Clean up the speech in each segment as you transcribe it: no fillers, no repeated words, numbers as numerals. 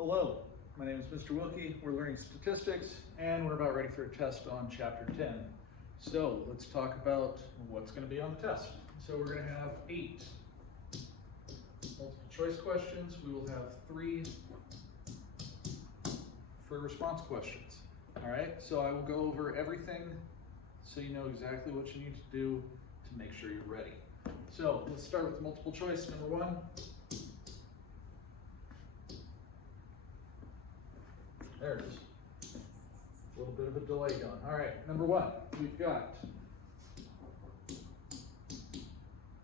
Hello, my name is Mr. Wilke. We're learning statistics and we're about ready for a test on chapter 10. So let's talk about what's going to be on the test. So we're going to have 8 multiple choice questions. We will have 3 free response questions. All right, so I will go over everything so you know exactly what you need to do to make sure you're ready. So let's start with multiple choice. Number 1. There it is. A little bit of a delay going. All right, number 1, we've got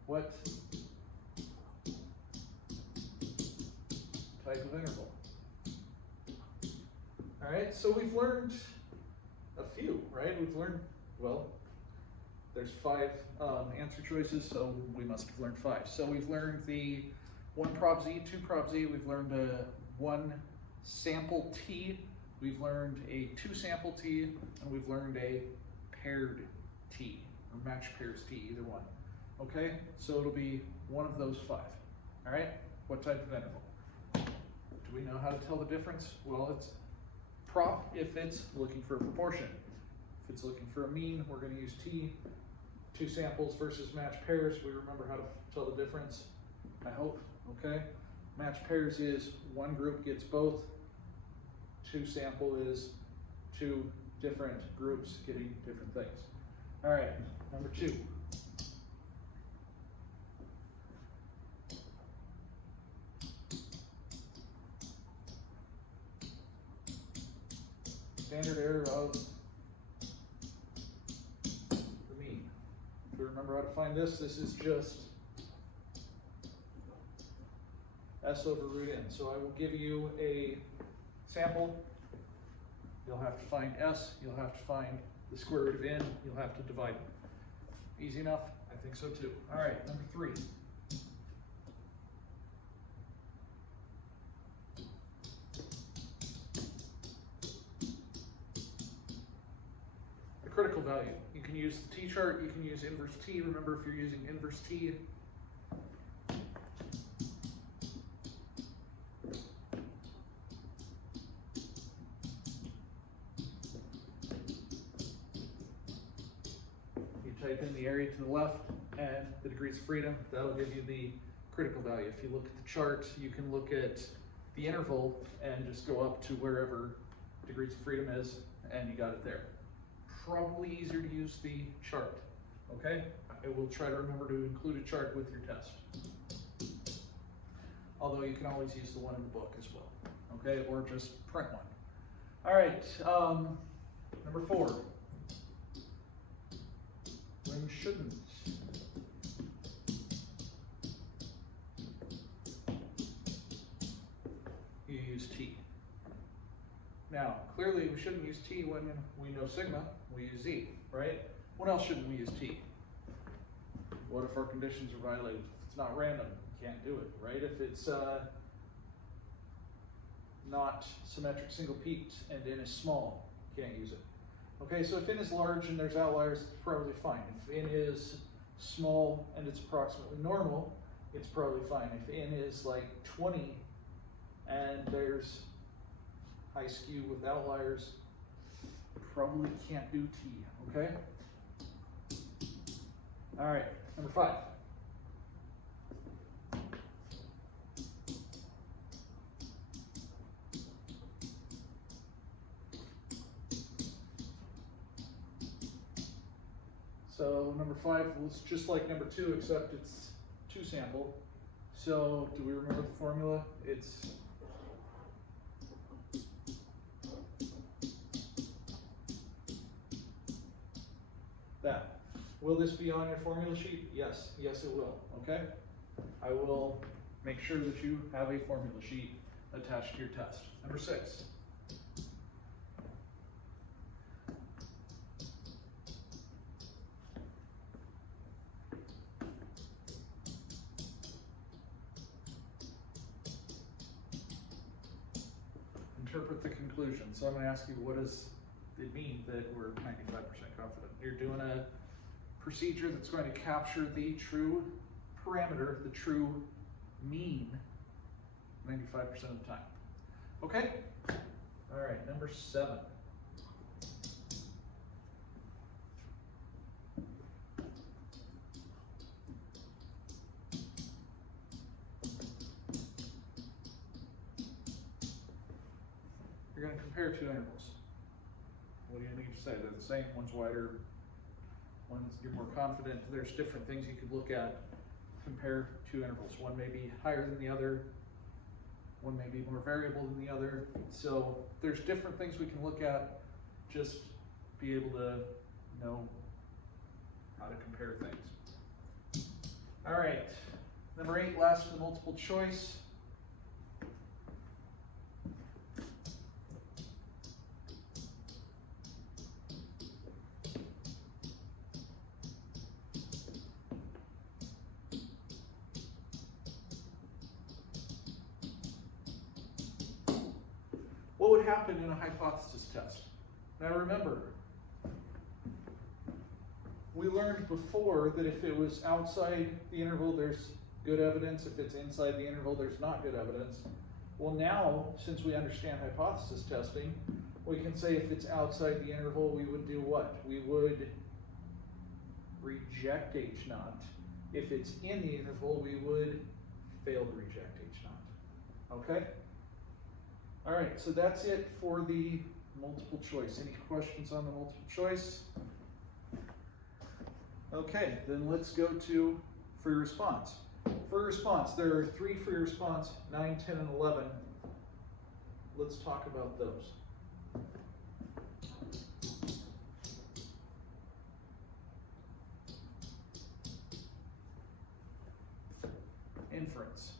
what type of interval? All right, so we've learned a few, right? We've learned, well, there's 5 answer choices, so we must have learned 5. So we've learned the 1 prop z, 2 prop z, we've learned a 1 sample t, we've learned a 2 sample t, and we've learned a paired t, or match pairs t, either one. Okay, so it'll be one of those 5. All right, what type of interval? Do we know how to tell the difference? Well, it's prop if it's looking for a proportion. If it's looking for a mean, we're going to use t. 2 samples versus match pairs, we remember how to tell the difference, I hope. Okay, match pairs is 1 group gets both. 2 sample is 2 different groups getting different things. All right, number 2. Standard error of the mean. If you remember how to find this, this is just S over root n. So I will give you a sample. You'll have to find S, you'll have to find the square root of n, you'll have to divide them. Easy enough? I think so too. All right, number 3. The critical value. You can use the t-chart, you can use inverse t. Remember, if you're using inverse t, type in the area to the left and the degrees of freedom. That'll give you the critical value. If you look at the chart, you can look at the interval and just go up to wherever degrees of freedom is, and you got it there. Probably easier to use the chart, okay? I will try to remember to include a chart with your test. Although you can always use the one in the book as well, okay? Or just print one. All right, number 4. When shouldn't you use t? Now, clearly we shouldn't use t when we know sigma, we use z, right? When else shouldn't we use t? What if our conditions are violated? If it's not random, you can't do it, right? If it's not symmetric single peaked and n is small, you can't use it. Okay, so if n is large and there's outliers, it's probably fine. If n is small and it's approximately normal, it's probably fine. If n is like 20 and there's high skew with outliers, probably can't do t, okay? All right, number 5. So number 5 was just like number 2, except it's 2 sample. So do we remember the formula? It's that. Will this be on your formula sheet? Yes, yes it will, okay? I will make sure that you have a formula sheet attached to your test. Number 6. Interpret the conclusion. So I'm going to ask you, what does it mean that we're 95% confident? You're doing a procedure that's going to capture the true parameter, the true mean, 95% of the time. Okay? All right, number 7. You're going to compare two intervals. What do you need to say? They're the same, one's wider, one's you're more confident. There's different things you could look at, compare two intervals. One may be higher than the other, one may be more variable than the other. So there's different things we can look at, just be able to know how to compare things. All right, number 8, last of the multiple choice. What would happen in a hypothesis test? Now remember, we learned before that if it was outside the interval, there's good evidence. If it's inside the interval, there's not good evidence. Well now, since we understand hypothesis testing, we can say if it's outside the interval, we would do what? We would reject H naught. If it's in the interval, we would fail to reject H naught. Okay? All right, so that's it for the multiple choice. Any questions on the multiple choice? Okay, then let's go to free response. Free response, there are 3 free response, 9, 10, and 11. Let's talk about those. Inference.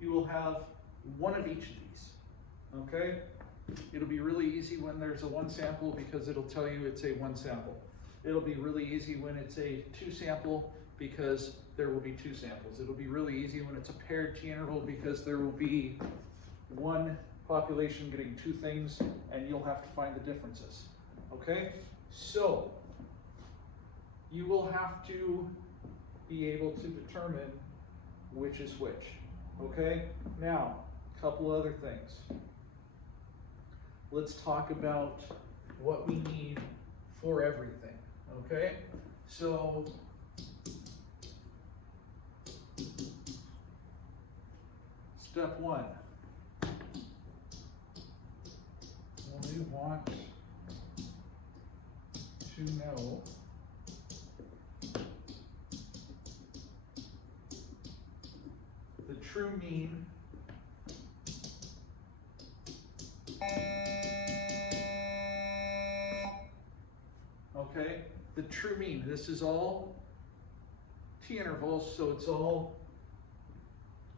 You will have one of each of these, okay? It'll be really easy when there's a 1 sample because it'll tell you it's a 1 sample. It'll be really easy when it's a 2 sample because there will be 2 samples. It'll be really easy when it's a paired t-interval because there will be one population getting 2 things and you'll have to find the differences, okay? So, you will have to be able to determine which is which. Okay, now, a couple other things. Let's talk about what we need for everything, okay? So, step 1. We want to know the true mean okay, the true mean. This is all t-intervals, so it's all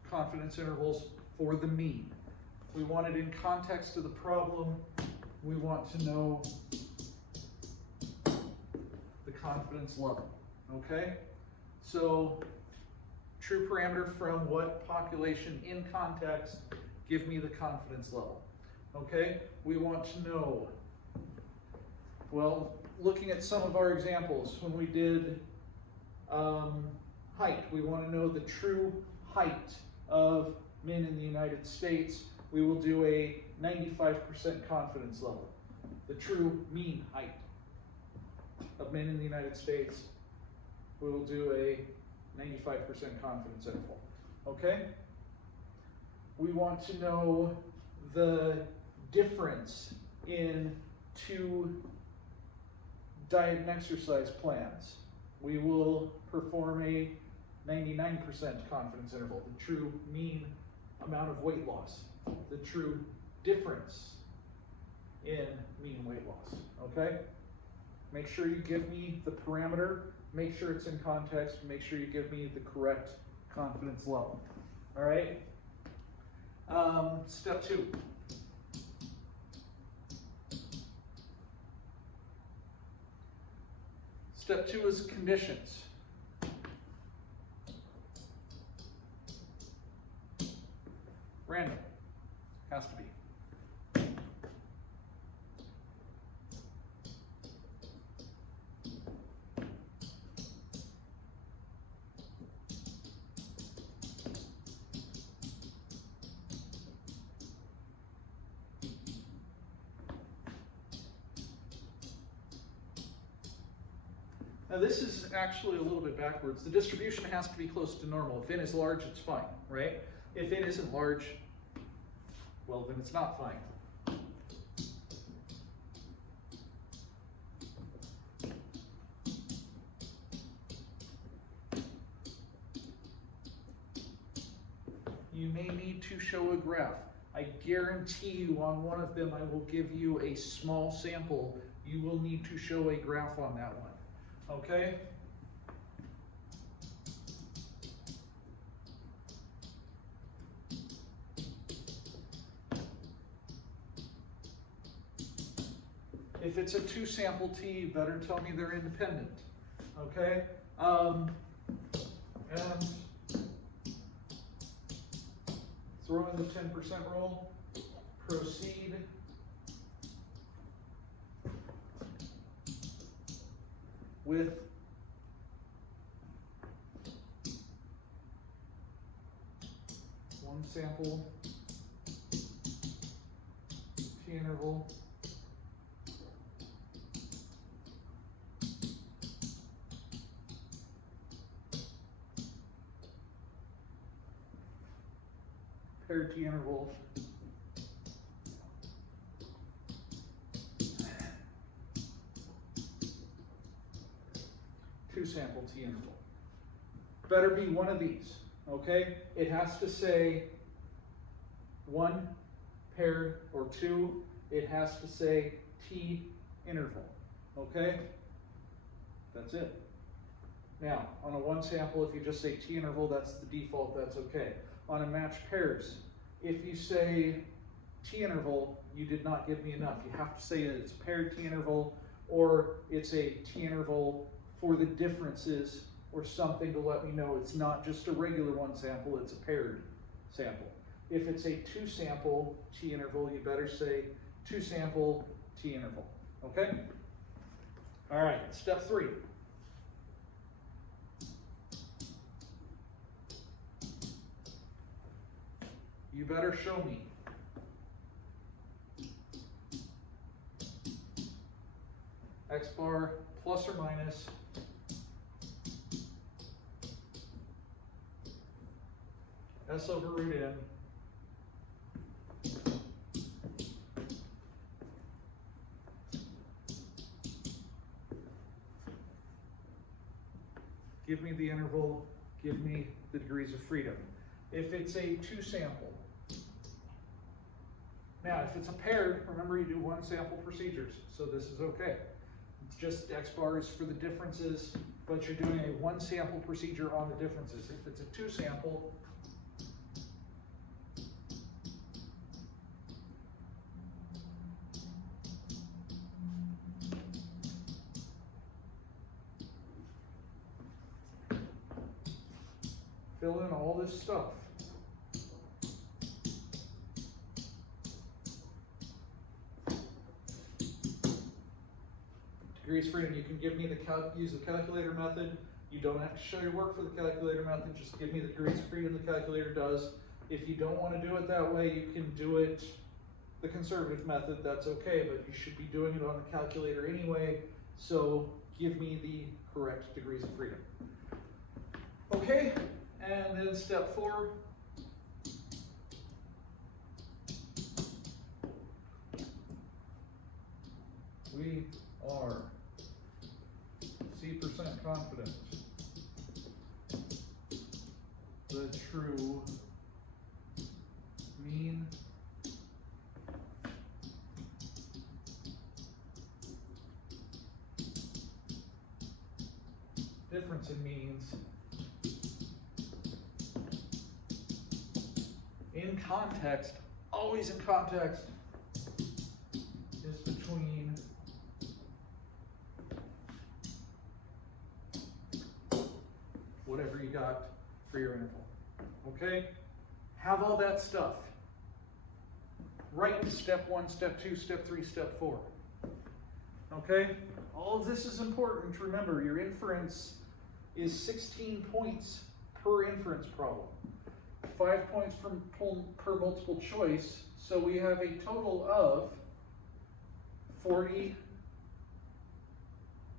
confidence intervals for the mean. We want it in context of the problem. We want to know the confidence level, okay? So true parameter from what population in context, give me the confidence level, okay? We want to know, well, looking at some of our examples, when we did height, we want to know the true height of men in the United States. We will do a 95% confidence level. The true mean height of men in the United States, we will do a 95% confidence interval, okay? We want to know the difference in 2 diet and exercise plans. We will perform a 99% confidence interval, the true mean amount of weight loss, the true difference in mean weight loss, okay? Make sure you give me the parameter, make sure it's in context, make sure you give me the correct confidence level, all right? Step 2. Step 2 is conditions. Random. Has to be. Now this is actually a little bit backwards. The distribution has to be close to normal. If n is large, it's fine, right? If n isn't large, well, then it's not fine. You may need to show a graph. I guarantee you on one of them I will give you a small sample. You will need to show a graph on that one. Okay? If it's a 2-sample T, you better tell me they're independent. Okay? And throw in the 10% rule. Proceed. With one sample T interval paired T interval sample T interval. Better be one of these, okay? It has to say 1 paired or 2. It has to say T interval, okay? That's it. Now, on a 1 sample, if you just say T interval, that's the default, that's okay. On a match pairs, if you say T interval, you did not give me enough. You have to say it's a paired T interval, or it's a T interval for the differences or something to let me know it's not just a regular 1 sample, it's a paired sample. If it's a 2-sample T interval, you better say 2-sample T interval, okay? All right, step 3. You better show me X bar plus or minus S over root n give me the interval, give me the degrees of freedom. If it's a 2-sample, now if it's a paired, remember you do 1-sample procedures, so this is okay. It's just X bar is for the differences, but you're doing a 1-sample procedure on the differences. If it's a 2-sample, fill in all this stuff. Degrees freedom, you can give me the use the calculator method. You don't have to show your work for the calculator method, just give me the degrees of freedom the calculator does. If you don't want to do it that way, you can do it the conservative method, that's okay, but you should be doing it on the calculator anyway, so give me the correct degrees of freedom. Okay, and then step 4. We are C% confident the true mean difference in means in context, always in context, is between got for your interval. Okay? Have all that stuff. Write step 1, step 2, step 3, step 4. Okay? All of this is important. Remember, your inference is 16 points per inference problem. 5 points per multiple choice. So we have a total of 40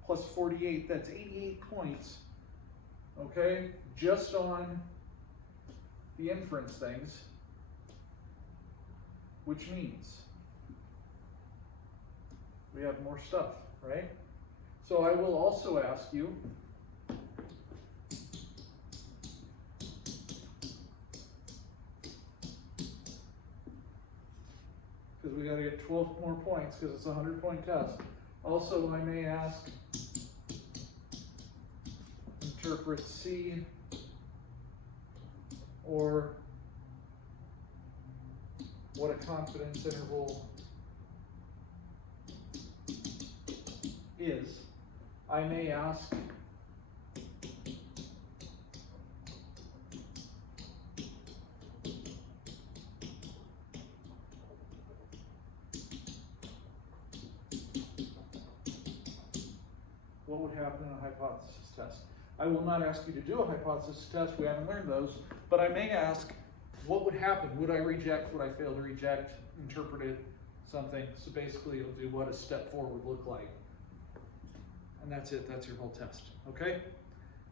plus 48. That's 88 points. Okay? Just on the inference things. Which means we have more stuff, right? So I will also ask you, because we got to get 12 more points because it's a 100-point test. Also, I may ask, interpret C or what a confidence interval is. I may ask what would happen in a hypothesis test. I will not ask you to do a hypothesis test, we haven't learned those, but I may ask what would happen? Would I reject? Would I fail to reject? Interpret it, something. So basically it'll do what a step 4 would look like. And that's it, that's your whole test, okay?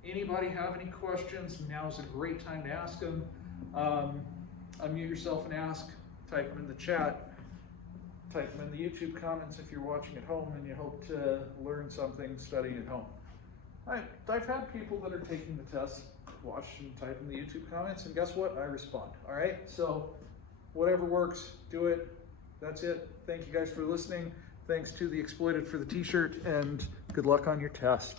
Anybody have any questions? Now's a great time to ask them. Unmute yourself and ask, type them in the chat, type them in the YouTube comments if you're watching at home and you hope to learn something studying at home. I've had people that are taking the test watch and type in the YouTube comments, and guess what? I respond. All right? So whatever works, do it. That's it. Thank you guys for listening. Thanks to the Exploited for the t-shirt, and good luck on your test.